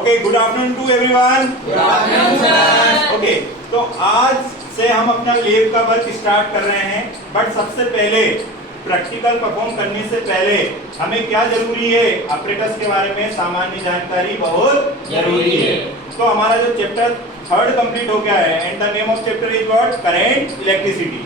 Okay, good afternoon to everyone. Good afternoon sir. Okay, तो आज से हम अपना लैब का वर्क स्टार्ट कर रहे हैं, बट सबसे पहले प्रैक्टिकल परफॉर्म करने से पहले हमें क्या जरूरी है? ऑपरेटर्स के बारे में सामान्य जानकारी बहुत जरूरी है। तो हमारा जो चैप्टर 3 कंप्लीट हो गया है and the name of chapter is what? Current electricity.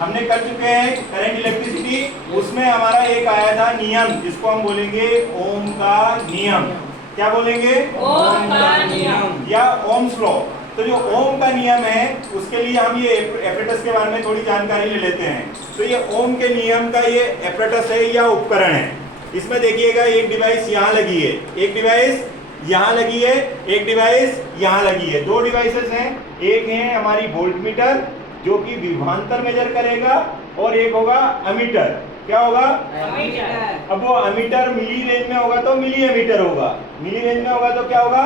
हमने कर चुके हैं करंट इलेक्ट्रिसिटी। उसमें हमारा एक आया था नियम, जिसको हम बोलेंगे ओम का नियम। क्या बोलेंगे? ओम का नियम या ओम्स लॉ। तो जो ओम का नियम है उसके लिए हम ये एपरेटस के बारे में थोड़ी जानकारी ले लेते हैं। तो ये ओम के नियम का ये एपरेटस है या उपकरण है। इसमें देखिएगा एक डिवाइस यहाँ लगी है, एक डिवाइस यहाँ लगी है, एक डिवाइस यहाँ लगी है। दो डिवाइसेस हैं, एक है हमारी वोल्टमीटर जो कि विभवांतर मेजर करेगा और एक होगा अमीटर। क्या होगा? अमीटर। अब वो अमीटर मिली रेंज में होगा तो मिली एमीटर होगा, मिली रेंज में होगा तो क्या होगा?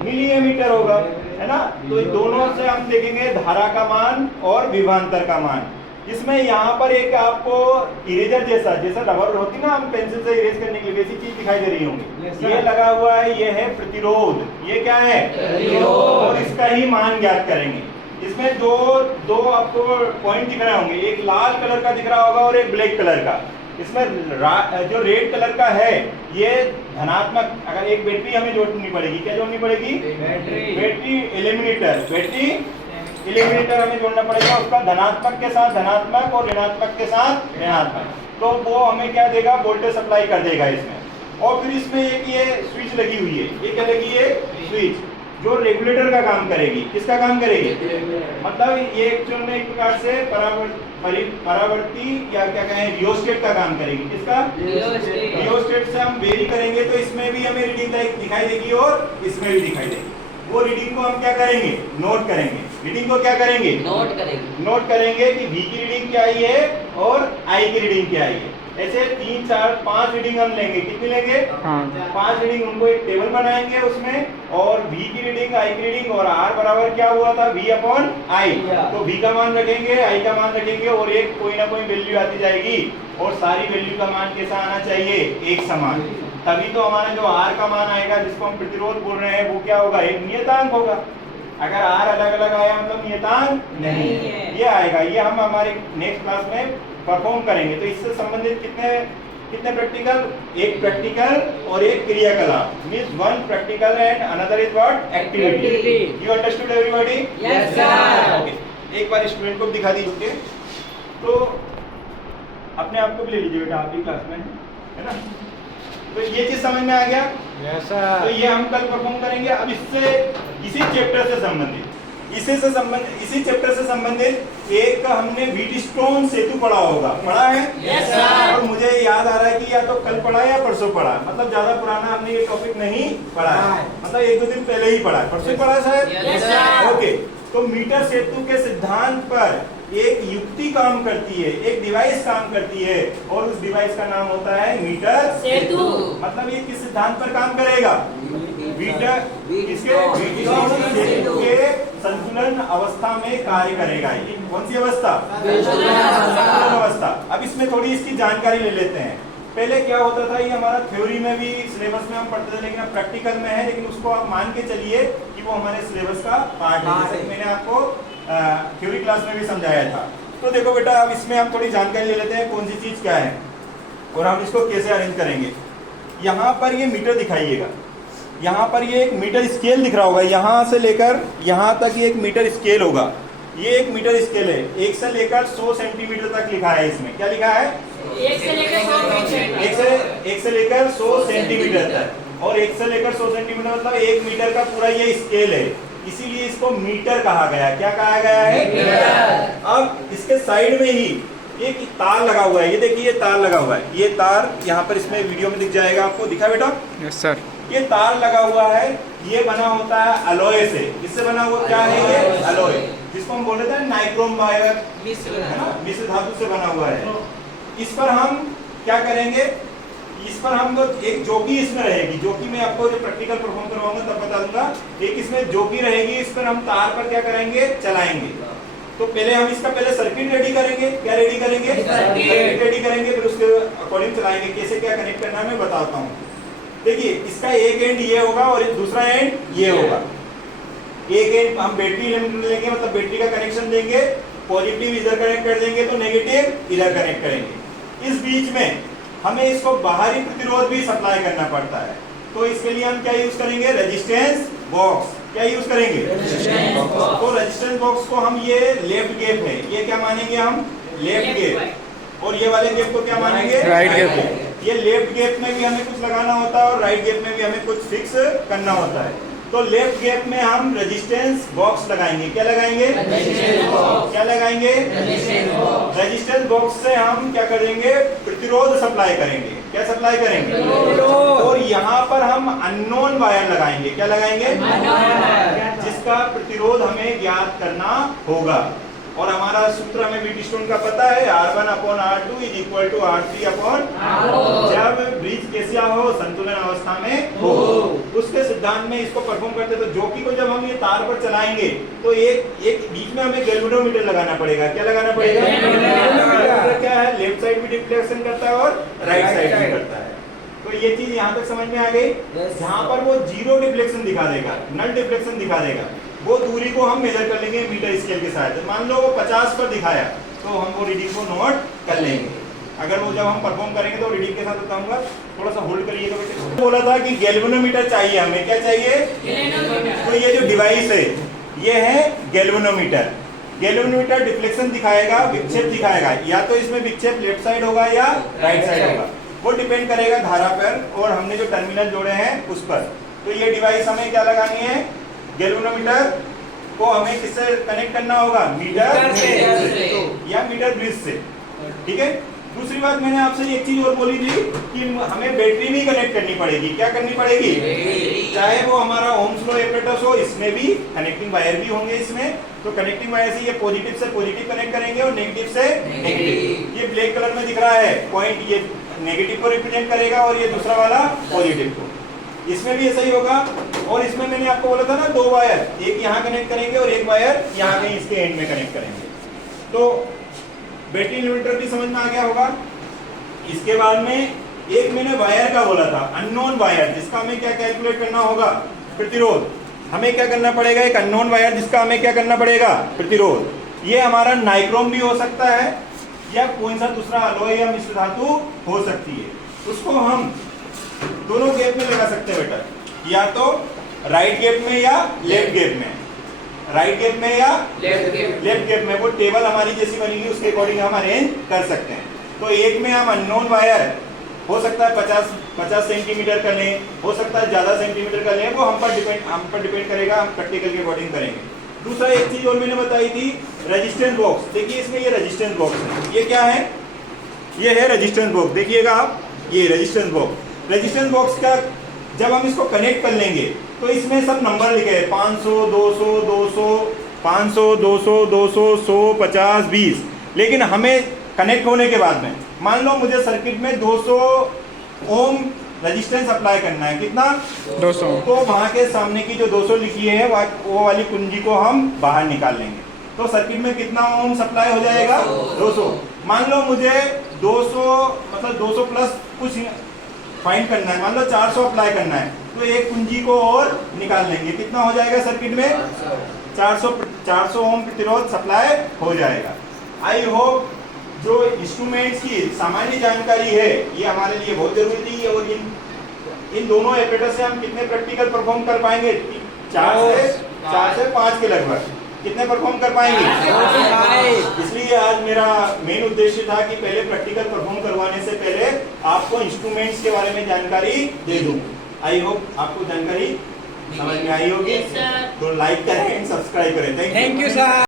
मिली एमीटर होगा, है ना। तो दोनों से हम देखेंगे धारा का मान और विभवांतर का मान। इसमें यहाँ पर एक आपको इरेजर जैसा रबर होती ना, हम पेंसिल से इरेज करने के लिए वैसी चीज दिखाई दे रही होंगी। ये लगा हुआ है, ये है प्रतिरोध। ये क्या है? प्रतिरोध। और इसका ही मान ज्ञात करेंगे। इसमें दो आपको पॉइंट दिख रहे होंगे, एक लाल कलर का दिख रहा होगा और एक ब्लैक कलर का। इसमें जो रेड कलर का है ये धनात्मक, अगर एक बैटरी हमें जोड़नी पड़ेगी, क्या जोड़नी पड़ेगी? बैटरी एलिमिनेटर हमें जोड़ना पड़ेगा। उसका धनात्मक के साथ धनात्मक और ऋणात्मक के साथ ऋणात्मक, तो वो हमें क्या देगा? वोल्टेज सप्लाई कर देगा इसमें। और फिर इसमें एक ये स्विच लगी हुई है, ये क्या लगी है? स्विच, जो रेगुलेटर का काम करेगी। किसका काम करेगी? मतलब ये एक्चुअल में एक प्रकार से परावर्ती या क्या कहें रियोस्टेट का काम करेगी। किसका? रियोस्टेट से हम वेरी करेंगे तो इसमें भी हमें रीडिंग दिखाई देगी और इसमें भी दिखाई देगी। वो रीडिंग को हम क्या करेंगे? नोट करेंगे। रीडिंग को क्या करेंगे? नोट करेंगे कि V की रीडिंग क्या आई है और I की रीडिंग क्या आई है। ऐसे 3, 4, 5 रीडिंग हम लेंगे। कितनी लेंगे? 5 रीडिंग। उनको एक टेबल बनाएंगे उसमें, और V की रीडिंग, I की रीडिंग, और R बराबर क्या हुआ था? V/I। तो V का मान रखेंगे, I का मान रखेंगे, और एक कोई ना कोई वैल्यू आती जाएगी। और सारी वैल्यू का मान कैसा आना चाहिए? एक समान। तभी तो हमारा जो R का मान आएगा, जिसको हम प्रतिरोध बोल रहे हैं, वो क्या होगा? एक नियतांक होगा। अगर R अलग अलग आया मतलब नियतांक नहीं है, ये आएगा। ये हम हमारे नेक्स्ट क्लास में परफॉर्म करेंगे। तो इससे संबंधित कितने प्रैक्टिकल? एक प्रैक्टिकल और एक क्रियाकलाप। Means one practical and another is what? Activity. You understood everybody? Yes sir. Okay, एक बार स्टूडेंट को दिखा दीजिए। तो अपने आप को भी ले लीजिए बेटा, आप भी क्लास में है ना। तो ये चीज समझ में आ गया? Yes sir. तो ये हम कल परफॉर्म करेंगे। अब इसी चैप्टर से संबंधित इसी चैप्टर से संबंधित एक हमने व्हीटस्टोन सेतु पढ़ा होगा। पढ़ा है? Yes sir. और मुझे याद आ रहा है कि या तो कल पढ़ा या परसों पढ़ा, मतलब ज्यादा पुराना हमने ये टॉपिक नहीं पढ़ा है, मतलब 1-2 दिन पहले ही पढ़ा है। परसों पढ़ा शायद? Yes sir. ओके, तो मीटर सेतु के सिद्धांत पर एक युक्ति काम करती है, एक डिवाइस काम करती है, और उस डिवाइस का नाम होता है मीटर सेतु। मतलब ये किस सिद्धांत पर काम करेगा? सेतु के संतुलन अवस्था में कार्य करेगा। ये कौन सी अवस्था? संतुलन अवस्था। अब इसमें थोड़ी इसकी जानकारी ले लेते हैं। पहले क्या होता था, ये हमारा थ्योरी में भी सिलेबस में हम पढ़ते थे, लेकिन अब प्रैक्टिकल में है। लेकिन उसको आप मान के चलिए कि वो हमारे सिलेबस का पार्ट है, जैसे मैंने आपको थ्योरी क्लास में भी समझाया था। तो देखो बेटा, अब इसमें हम थोड़ी जानकारी ले लेते हैं कौन सी चीज क्या है और हम इसको कैसे अरेंज करेंगे। यहाँ पर ये मीटर दिखाइएगा, यहाँ पर ये एक मीटर स्केल दिख रहा होगा, यहाँ से लेकर यहाँ तक ये एक मीटर स्केल होगा। ये एक मीटर स्केल है, 1 से लेकर 100 सेंटीमीटर तक लिखा है। इसमें क्या लिखा है? 1 से लेकर 100 मीटर। 1 से लेकर 100 सेंटीमीटर तक, और 1 से लेकर 100 सेंटीमीटर मतलब 1 मीटर का पूरा ये स्केल है, इसीलिए इसको मीटर कहा गया। क्या कहा गया है? मीटर। अब इसके साइड में ही एक तार लगा हुआ है, ये देखिए ये तार लगा हुआ है। ये तार यहाँ पर इसमें वीडियो में दिख जाएगा आपको, दिखा बेटा? Yes sir. ये तार लगा हुआ है, ये बना होता है अलॉय से। इससे बना हुआ क्या है? ये अलॉय, जिसको हम बोलते हैं नाइक्रोम वायर, है ना, मिश्र धातु से बना हुआ है। इस पर हम क्या करेंगे? इस पर हम तो एक जोकी इसमें रहेगी, जोकी मैं आपको जो प्रैक्टिकल परफॉर्म करवाऊंगा तब बता दूंगा। एक इसमें जोकी रहेगी, इस पर हम तार पर क्या करेंगे? चलाएंगे। तो पहले हम इसका सर्किट रेडी करेंगे। क्या रेडी करेंगे? सर्किट रेडी करेंगे, फिर उसके अकॉर्डिंग चलाएंगे। कैसे क्या कनेक्ट करना है मैं बताता हूँ। देखिए इसका एक एंड ये होगा और दूसरा एंड ये होगा। एक एंड हम बैटरी लेंगे, मतलब बैटरी का कनेक्शन देंगे, पॉजिटिव इधर कनेक्ट कर देंगे तो नेगेटिव इधर कनेक्ट करेंगे। इस बीच में हमें इसको बाहरी प्रतिरोध भी सप्लाई करना पड़ता है, तो इसके लिए हम क्या यूज करेंगे, रेजिस्टेंस बॉक्स। क्या यूज करेंगे, तो रेजिस्टेंस बॉक्स को हम, ये लेफ्ट गैप है, ये क्या मानेंगे हम, लेफ्ट गैप, और ये वाले गैप को क्या मानेंगे, राइट गैप। ये लेफ्ट गैप में भी हमें कुछ लगाना होता है और राइट गैप में भी हमें कुछ फिक्स करना होता है। तो लेफ्ट गैप में हम रेजिस्टेंस बॉक्स लगाएंगे। क्या लगाएंगे, क्या लगाएंगे, रेजिस्टेंस बॉक्स से हम क्या करेंगे, प्रतिरोध सप्लाई करेंगे। क्या सप्लाई करेंगे, और यहाँ पर हम अननोन वायर लगाएंगे। क्या लगाएंगे, जिसका प्रतिरोध हमें ज्ञात करना होगा। और हमारा सूत्र हमें व्हीटस्टोन का पता है, R1/R2 = R3/, जब ब्रिज कैसा हो, संतुलन अवस्था में हो। उसके सिद्धांत में इसको परफॉर्म करते तो जोकी को जब हम ये तार पर चलाएंगे तो एक बीच में हमें गैल्वेनोमीटर लगाना पड़ेगा। क्या लगाना पड़ेगा, गैल्वेनोमीटर क्या है, लेफ्ट साइड भी डिफ्लेक्शन करता है और राइट साइड भी करता है। तो ये चीज यहाँ तक समझ में आ गई। जहाँ पर वो जीरो डिफ्लेक्शन दिखा देगा, नल डिफ्लेक्शन दिखा देगा, वो दूरी को हम मेजर कर लेंगे मीटर स्केल के साथ। मान लो वो 50 पर दिखाया तो हम वो रीडिंग को नोट कर लेंगे। अगर वो जब हम परफॉर्म करेंगे तो रीडिंग के साथ बताऊंगा, थोड़ा सा होल्ड करिएगा बेटे। बोला था कि गैल्वेनोमीटर चाहिए हमें, क्या चाहिए, तो ये जो डिवाइस है ये है गैल्वेनोमीटर। गैल्वेनोमीटर डिफ्लेक्शन दिखाएगा, विक्षेप दिखाएगा, या तो इसमें विक्षेप लेफ्ट साइड होगा या राइट साइड होगा, वो डिपेंड करेगा धारा पर और हमने जो टर्मिनल जोड़े हैं उस पर। तो ये डिवाइस हमें क्या लगानी है, गैल्वेनोमीटर को हमें किससे कनेक्ट करना होगा, मीटर से या मीटर ब्रिज से। ठीक है। दूसरी बात मैंने आपसे एक चीज और बोली थी कि हमें बैटरी भी कनेक्ट करनी पड़ेगी। क्या करनी पड़ेगी, चाहे वो हमारा ओम्स लॉ एपेरेटस हो, इसमें भी कनेक्टिंग वायर भी होंगे इसमें। तो कनेक्टिंग वायर से ये पॉजिटिव से पॉजिटिव कनेक्ट करेंगे और नेगेटिव से नेगेटिव। ये ब्लैक कलर में दिख रहा है पॉइंट, ये नेगेटिव को रिप्रेजेंट करेगा और ये दूसरा वाला पॉजिटिव को। इसमें भी ऐसा ही होगा। और इसमें मैंने आपको बोला था ना, दो वायर, एक यहाँ कनेक्ट करेंगे और एक वायर यहाँ कहीं इसके एंड में कनेक्ट करेंगे। तो बैटरी इन्वर्टर भी समझ में आ गया होगा। इसके बाद में एक मैंने वायर का बोला था, अननोन वायर, जिसका हमें क्या कैलकुलेट करना होगा, प्रतिरोध। हमें क्या करना पड़ेगा, एक अननोन वायर जिसका हमें क्या करना पड़ेगा, प्रतिरोध। ये हमारा नाइक्रोम भी हो सकता है या कोई सा दूसरा अलॉय या मिश्र धातु हो सकती है। उसको हम दोनों गैप में लगा सकते हैं बेटा, या तो राइट गैप में या लेफ्ट गैप में। राइट गैप में या लेफ्ट गैप में, वो टेबल हमारी जैसी बनेगी उसके अकॉर्डिंग हम अरेंज कर सकते हैं। तो एक में हम अननोन वायर हो सकता है 50 सेंटीमीटर का लें, हो सकता है ज्यादा सेंटीमीटर का लें, वो हम पर डिपेंड करेगा, हम प्रैक्टिकल के अकॉर्डिंग करेंगे। दूसरा एक चीज और मैंने बताई थी, रेजिस्टेंस बॉक्स। देखिए इसमें ये रेजिस्टेंस बॉक्स है, ये क्या है, ये है रेजिस्टेंस बॉक्स। देखिएगा आप, ये रेजिस्टेंस बॉक्स। रेजिस्टेंस बॉक्स का जब हम इसको कनेक्ट कर लेंगे तो इसमें सब नंबर लिखे हैं, 500, 200, 200, 500, 200, 200, 100, 50, 20। लेकिन हमें कनेक्ट होने के बाद में मान लो मुझे सर्किट में 200 ओम रेजिस्टेंस अप्लाई करना है, कितना, 200। तो वहां के सामने की जो 200 लिखी है वो वाली कुंजी को हम बाहर निकाल लेंगे। तो सर्किट में कितना ओम सप्लाई हो जाएगा, 200। मान लो मुझे 200 मतलब 200 प्लस कुछ फाइंड करना है, मान लो 400 अप्लाई करना है, तो एक कुंजी को और निकाल लेंगे, कितना हो जाएगा सर्किट में, 400 ओम प्रतिरोध सप्लाई हो जाएगा। आई होप जो इंस्ट्रूमेंट्स की सामान्य जानकारी है ये हमारे लिए बहुत जरूरी थी। और इन दोनों एपेरेटस से हम कितने प्रैक्टिकल परफॉर्म कर पाएंगे, 4 से 5 के लगभग कितने परफॉर्म कर पाएंगे। इसलिए आज मेरा मेन उद्देश्य था कि पहले प्रैक्टिकल परफॉर्म करवाने से पहले आपको इंस्ट्रूमेंट्स के बारे में जानकारी दे दूं। आई होप आपको जानकारी समझ में आई होगी। तो लाइक करें, सब्सक्राइब करें। Thank you sir.